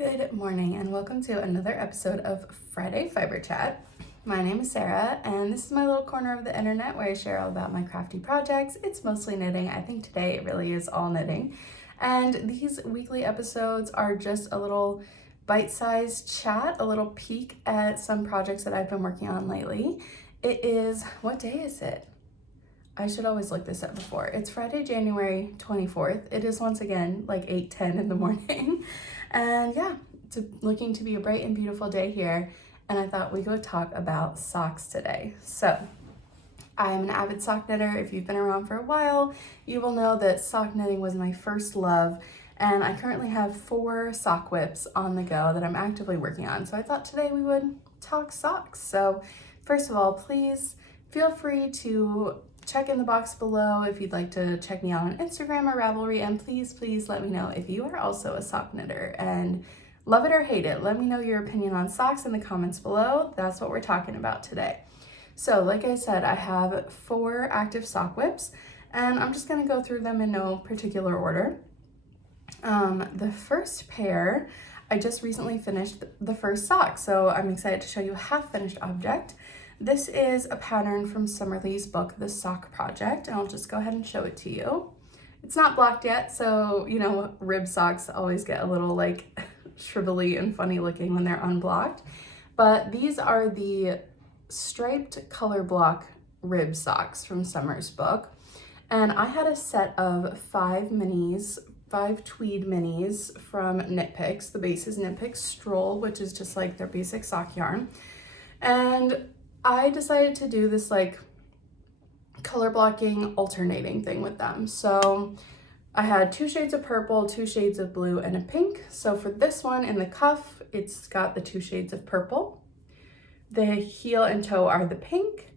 Good morning and welcome to another episode of Friday Fiber Chat. My name is Sarah and this is my little corner of the internet where I share all about my crafty projects. It's mostly knitting. I think today it really is all knitting. And these weekly episodes are just a little bite-sized chat, a little peek at some projects that I've been working on lately. It is, what day is it? I should always look this up before. It's Friday, January 24th. It is once again like 8:10 in the morning. And yeah, it's looking to be a bright and beautiful day here. And I thought we would talk about socks today. So I'm an avid sock knitter. If you've been around for a while, you will know that sock knitting was my first love. And I currently have 4 sock WIPs on the go that I'm actively working on. So I thought today we would talk socks. So first of all, please feel free to check in the box below if you'd like to check me out on Instagram or Ravelry, and please let me know if you are also a sock knitter and love it or hate it. Let me know your opinion on socks in the comments below. That's what we're talking about today. So like I said, I have 4 active sock WIPs and I'm just going to go through them in no particular order. The first pair, I just recently finished the first sock, so I'm excited to show you a half finished object. This is a pattern from Summerlee's book, The Sock Project, and I'll just go ahead and show it to you. It's not blocked yet, so you know, rib socks always get a little like shrivelly and funny looking when they're unblocked. But these are the striped color block rib socks from Summer's book. And I had a set of 5 tweed minis from Knit Picks. The base is Knit Picks Stroll, which is just like their basic sock yarn. And I decided to do this like color blocking alternating thing with them. So I had 2 shades of purple, 2 shades of blue, and a pink. So for this one in the cuff, it's got the 2 shades of purple. The heel and toe are the pink.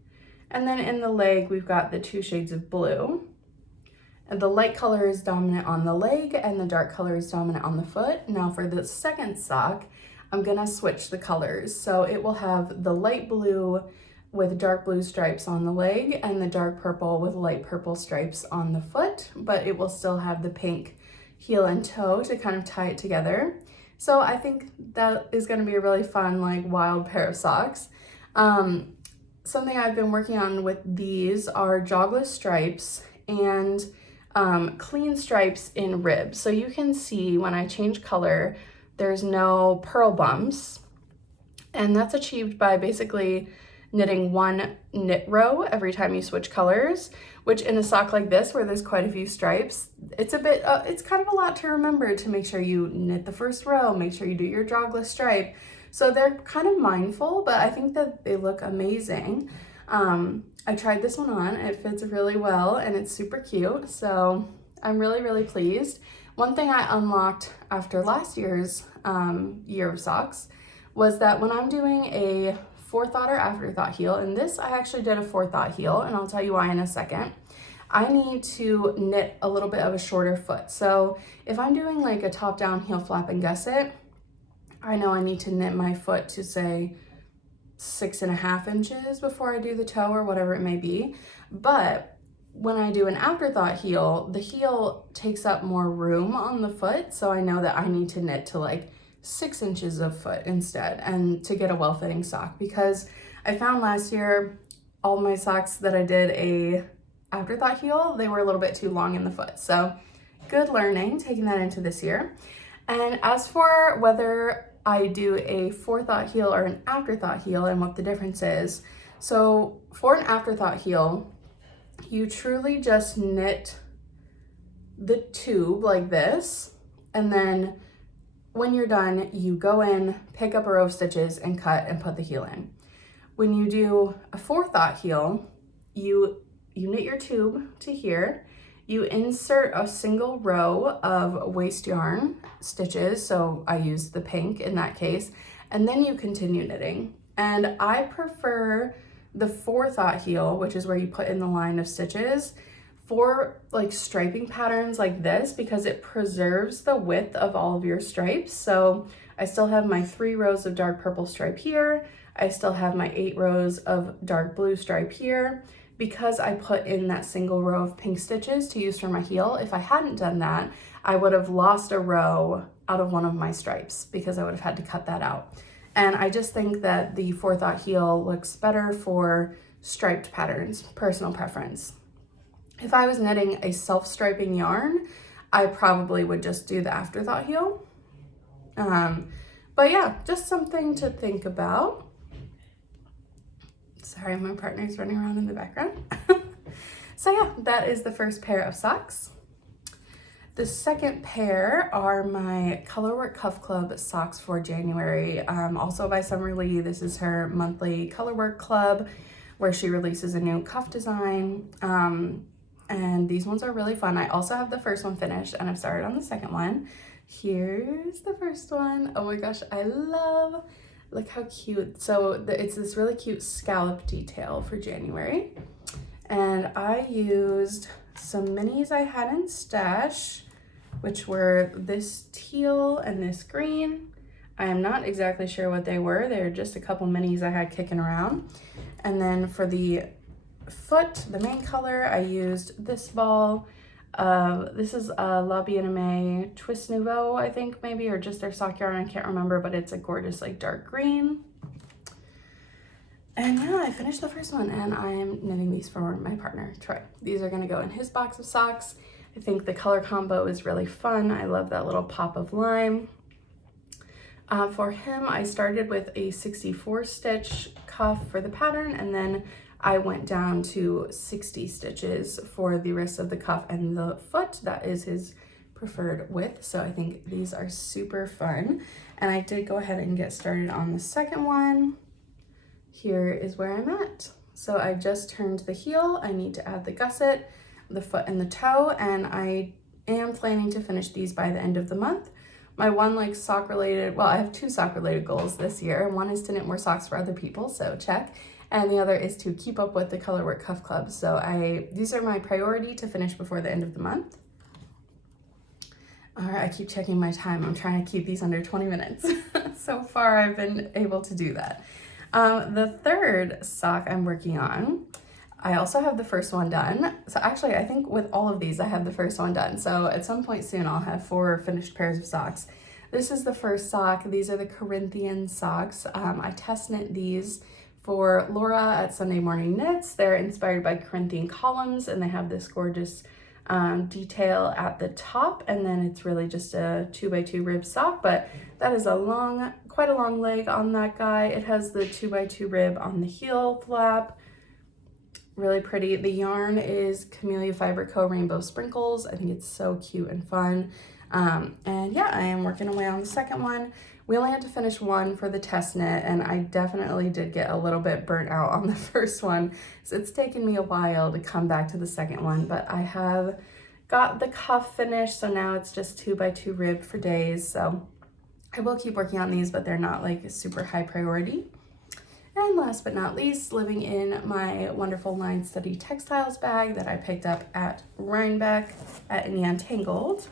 And then in the leg, we've got the 2 shades of blue. And the light color is dominant on the leg and the dark color is dominant on the foot. Now for the second sock, I'm gonna switch the colors. So it will have the light blue with dark blue stripes on the leg and the dark purple with light purple stripes on the foot, but it will still have the pink heel and toe to kind of tie it together. So I think that is gonna be a really fun, like wild pair of socks. Something I've been working on with these are jogless stripes and clean stripes in ribs. So you can see when I change color, there's no purl bumps, and that's achieved by basically knitting 1 knit row every time you switch colors, which in a sock like this where there's quite a few stripes, it's a bit, it's kind of a lot to remember to make sure you knit the first row, make sure you do your jogless stripe. So they're kind of mindful, but I think that they look amazing. I tried this one on, it fits really well and it's super cute, so I'm really pleased. One thing I unlocked after last year's year of socks was that when I'm doing a forethought or afterthought heel, and this I actually did a forethought heel, and I'll tell you why in a second, I need to knit a little bit of a shorter foot. So if I'm doing like a top-down heel flap and gusset, I know I need to knit my foot to say 6.5 inches before I do the toe or whatever it may be. But when I do an afterthought heel, the heel takes up more room on the foot, so I know that I need to knit to like 6 inches of foot instead and to get a well-fitting sock, because I found last year all my socks that I did a afterthought heel, they were a little bit too long in the foot. So good learning, taking that into this year. And as for whether I do a forethought heel or an afterthought heel and what the difference is, so for an afterthought heel, you truly just knit the tube like this, and then when you're done, you go in, pick up a row of stitches and cut and put the heel in. When you do a forethought heel, you knit your tube to here, you insert a single row of waste yarn stitches, so I use the pink in that case, and then you continue knitting. And I prefer the forethought heel, which is where you put in the line of stitches, for like striping patterns like this, because it preserves the width of all of your stripes. So I still have my 3 rows of dark purple stripe here. I still have my 8 rows of dark blue stripe here, because I put in that single row of pink stitches to use for my heel. If I hadn't done that, I would have lost a row out of one of my stripes because I would have had to cut that out. And I just think that the forethought heel looks better for striped patterns, personal preference. If I was knitting a self-striping yarn, I probably would just do the afterthought heel. But yeah, just something to think about. Sorry, my partner's running around in the background. So yeah, that is the first pair of socks. The second pair are my Colorwork Cuff Club socks for January, also by Summerlee. This is her monthly Colorwork Club where she releases a new cuff design. And these ones are really fun. I also have the first one finished and I've started on the second one. Here's the first one. Oh my gosh, I love, look how cute. So it's this really cute scallop detail for January. And I used some minis I had in stash, which were this teal and this green. I am not exactly sure what they were. They're just a couple minis I had kicking around. And then for the foot, the main color, I used this ball. This is a La Bien-Aimée Twist Nouveau, I think maybe, or just their sock yarn, I can't remember, but it's a gorgeous like dark green. And yeah, I finished the first one and I'm knitting these for my partner, Troy. These are gonna go in his box of socks. I think the color combo is really fun. I love that little pop of lime. For him, I started with a 64 stitch cuff for the pattern, and then I went down to 60 stitches for the rest of the cuff and the foot. That is his preferred width. So I think these are super fun. And I did go ahead and get started on the second one. Here is where I'm at. So I just turned the heel. I need to add the gusset, the foot and the toe, and I am planning to finish these by the end of the month. My one like sock related, well, I have two sock related goals this year. One is to knit more socks for other people, so check. And the other is to keep up with the Colorwork Cuff Club. So these are my priority to finish before the end of the month. All right, I keep checking my time. I'm trying to keep these under 20 minutes. So far, I've been able to do that. The third sock I'm working on, I also have the first one done. So actually, I think with all of these, I have the first one done. So at some point soon, I'll have 4 finished pairs of socks. This is the first sock. These are the Corinthian socks. I test knit these for Laura at Sunday Morning Knits. They're inspired by Corinthian columns and they have this gorgeous detail at the top, and then it's really just a 2x2 rib sock, but that is quite a long leg on that guy. It has the 2x2 rib on the heel flap. Really pretty. The yarn is Camellia Fiber Co. Rainbow Sprinkles. I think it's so cute and fun. And yeah, I am working away on the second one. We only had to finish one for the test knit, and I definitely did get a little bit burnt out on the first one. So it's taken me a while to come back to the second one, but I have got the cuff finished. So now it's just 2x2 ribbed for days. So I will keep working on these, but they're not like a super high priority. And last but not least, living in my wonderful Line Study Textiles bag that I picked up at Rhinebeck at Untangled.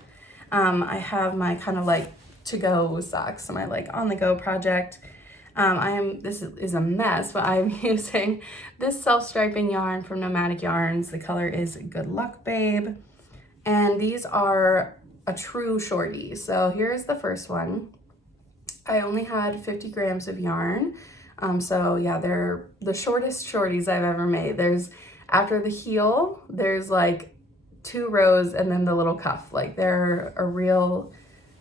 I have my kind of like to-go socks, so my like on-the-go project. This is a mess, but I'm using this self-striping yarn from Nomadic Yarns. The color is Good Luck Babe. And these are a true shorty. So here's the first one. I only had 50 grams of yarn. So yeah, they're the shortest shorties I've ever made. After the heel, there's like 2 rows and then the little cuff. Like they're a real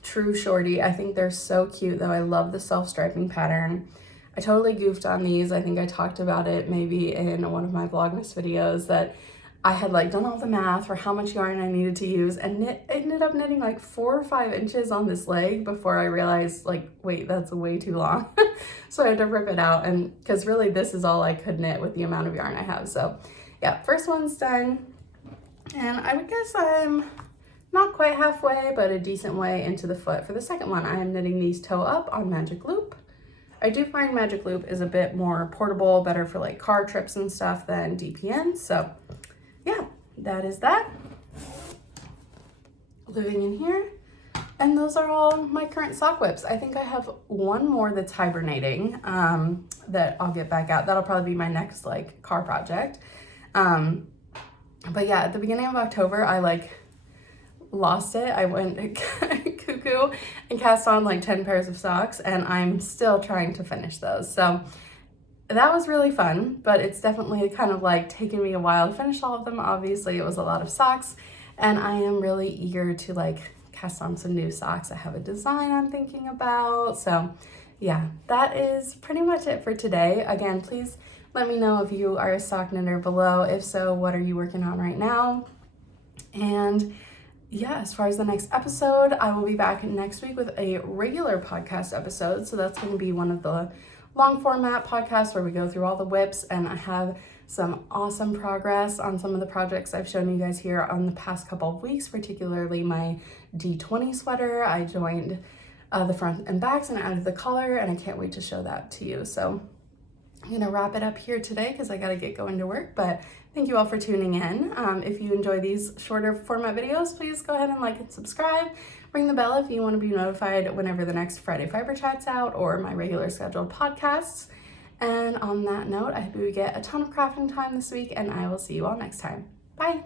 true shorty. I think they're so cute though. I love the self-striping pattern. I totally goofed on these. I think I talked about it maybe in one of my Vlogmas videos that I had like done all the math for how much yarn I needed to use and ended up knitting like 4 or 5 inches on this leg before I realized like, wait, that's way too long. So I had to rip it out, and because really this is all I could knit with the amount of yarn I have. So yeah, first one's done. And I would guess I'm not quite halfway, but a decent way into the foot. For the second one, I am knitting these toe up on Magic Loop. I do find Magic Loop is a bit more portable, better for like car trips and stuff than DPN. So yeah, that is that. Living in here. And those are all my current sock WIPs. I think I have one more that's hibernating that I'll get back out. That'll probably be my next like car project. But yeah, at the beginning of October, I like lost it. I went cuckoo and cast on like 10 pairs of socks, and I'm still trying to finish those. So that was really fun, but it's definitely kind of like taken me a while to finish all of them. Obviously, it was a lot of socks, and I am really eager to like cast on some new socks. I have a design I'm thinking about. So yeah, that is pretty much it for today. Again, please let me know if you are a sock knitter below. If so, what are you working on right now? And yeah, as far as the next episode, I will be back next week with a regular podcast episode. So that's going to be one of the long format podcasts where we go through all the WIPS, and I have some awesome progress on some of the projects I've shown you guys here on the past couple of weeks, particularly my D20 sweater. I joined the front and backs and added the collar, and I can't wait to show that to you. So I'm gonna wrap it up here today because I gotta get going to work, but thank you all for tuning in. If you enjoy these shorter format videos, please go ahead and like and subscribe. Ring the bell if you want to be notified whenever the next Friday Fiber Chat's out or my regular scheduled podcasts. And on that note, I hope you get a ton of crafting time this week, and I will see you all next time. Bye.